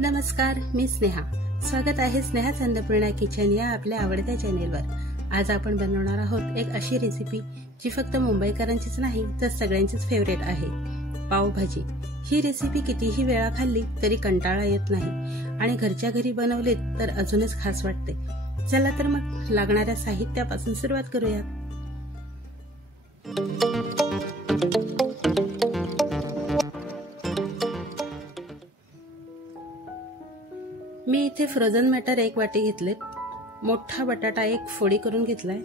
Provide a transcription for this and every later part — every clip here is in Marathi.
नमस्कार, मी स्नेहा. स्वागत आहे स्नेहा अन्नपूर्णा किचन या आपल्या आवडत्या चॅनेलवर. आज आपण बनवणार आहोत एक अशी रेसिपी जी फक्त मुंबईकरांचीच नाही तर सगळ्यांचीच फेवरेट आहे, पावभाजी. ही रेसिपी कितीही वेळा खाल्ली तरी कंटाळा येत नाही आणि घरच्या घरी बनवलीत तर अजूनच खास वाटते. चला तर मग लागणाऱ्या साहित्यापासून सुरुवात करूयात. मी इथे फ्रोझन मटर 1 वाटी घेतलेत, मोठा बटाटा 1 फोडी करून घेतलाय,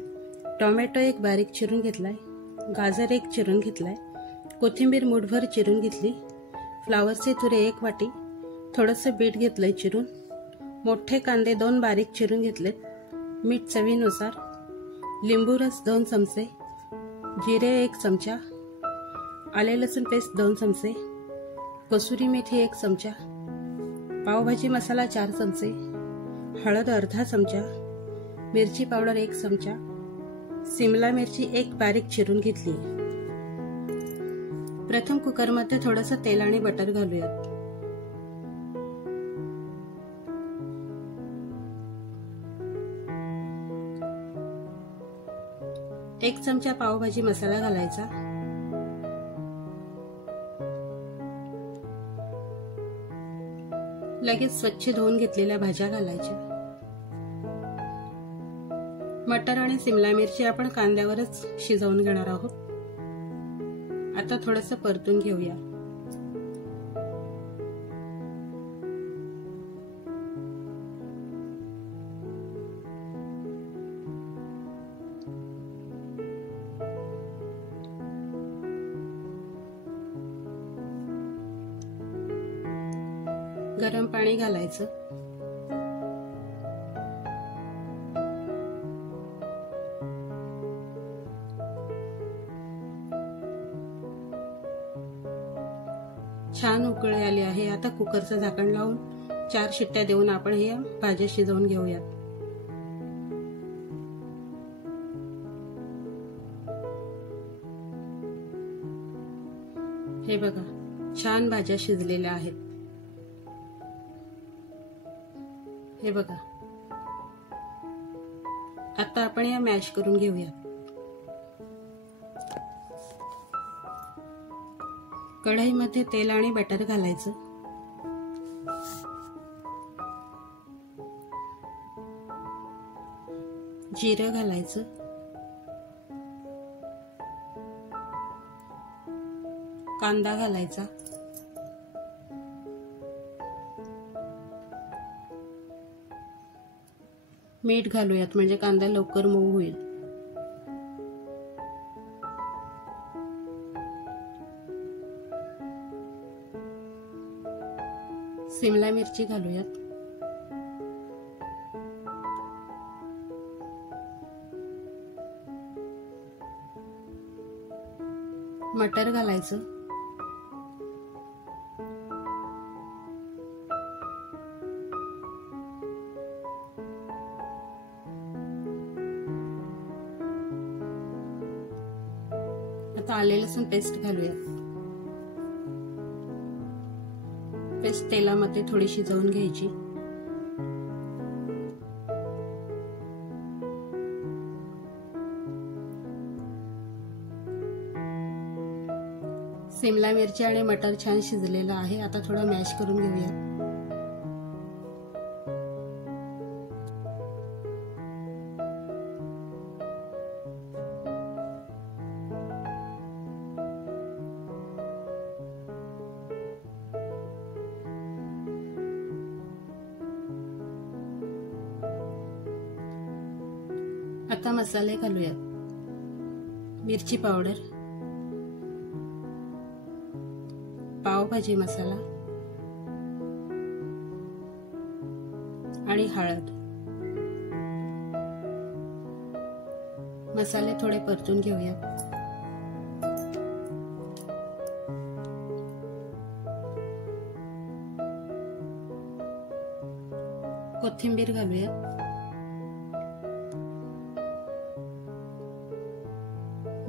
टोमॅटो 1 बारीक चिरून घेतलाय, गाजर 1 चिरून घेतलाय, कोथिंबीर मुठभर चिरून घेतली, फ्लावरचे तुरे 1 वाटी, थोडंसं बीट घेतलंय चिरून, मोठे कांदे 2 बारीक चिरून घेतलेत, मीठ चवीनुसार, लिंबू रस 2 चमचे, जिरे 1 चमचा, आले लसूण पेस्ट 2 चमचे, कसुरी मेथी 1 चमचा, पावभाजी मसाला 4 चमचे, हळद अर्धा चमचा, मिरची पावडर 1 चमचा, सिमला मिरची 1 बारीक चिरून घेतली. प्रथम कुकरमध्ये थोडंसं तेल आणि बटर घालूयात. एक चमचा पावभाजी मसाला घालायचा. लगेच स्वच्छ धुवून घेतलेल्या भाज्या घालायच्या. मटर आणि सिमला मिरची आपण कांद्यावरच शिजवून घेणार आहोत. आता थोडंसं परतून घेऊया. गरम पाणी घालायचं. छान उकळी आली आहे. आता कुकरचं झाकण लावून 4 शिट्ट्या देऊन आपण हे भाज्या शिजवून घेऊयात. हे बघा, छान भाज्या शिजलेल्या आहेत. हे बघा, आता आपण या मॅश करून घेऊया. कढईमध्ये तेल आणि बटर घालायचं. जिरं घालायचं. कांदा घालायचा. मीठ घालूयात म्हणजे कांदा लवकर मऊ होईल. सिमला मिरची घालूयात. मटर घालायचं. आता आले लसूण पेस्ट घालूया. पेस्ट तेलामध्ये थोडी शिजवून घ्यायची. सिमला मिरची आणि मटर छान शिजलेलं आहे. आता थोडं मॅश करून घेऊया. आता मसाले घालूयात. मिरची पावडर, पावभाजी मसाला आणि हळद. मसाले थोडे परतून घेऊया. कोथिंबीर घालूया.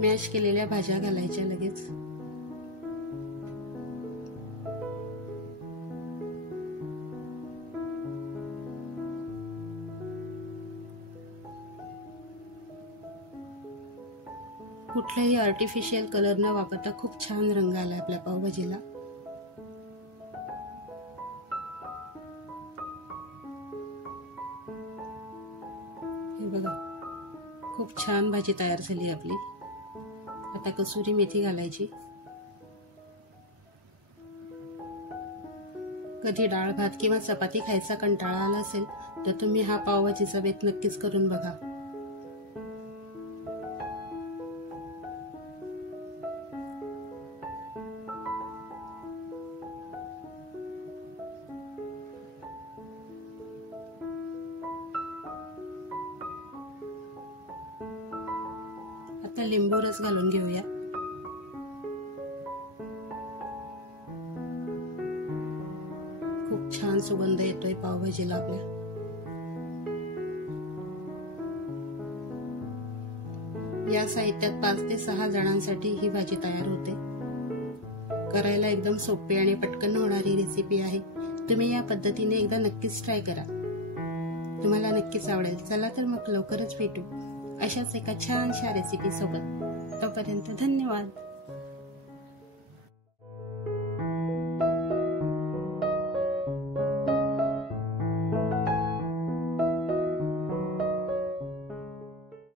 मॅश केलेल्या भाज्या घालायच्या लगेच. कुठलाही आर्टिफिशियल कलर न वापरता खूप छान रंग आला आपल्या पावभाजीला. हे बघा, खूप छान भाजी तयार झाली आपली. आता कसुरी मेथी घालायची. कधी डाळ भात किंवा चपाती खायचा कंटाळा आला असेल तर तुम्ही हा पावभाजीचा बेत नक्कीच करून बघा. आता लिंबू रस घालून घेऊया. खूप छान सुगंध येतोय पावभाजीला आपल्या. या साहित्यात 5 ते 6 जणांसाठी ही भाजी तयार होते. करायला एकदम सोपी आणि पटकन होणारी रेसिपी आहे. तुम्ही या पद्धतीने एकदा नक्कीच ट्राय करा. तुम्हाला नक्कीच आवडेल. चला तर मग लवकरच भेटू अशाच एका छानशा रेसिपी सोबत. तोपर्यंत धन्यवाद.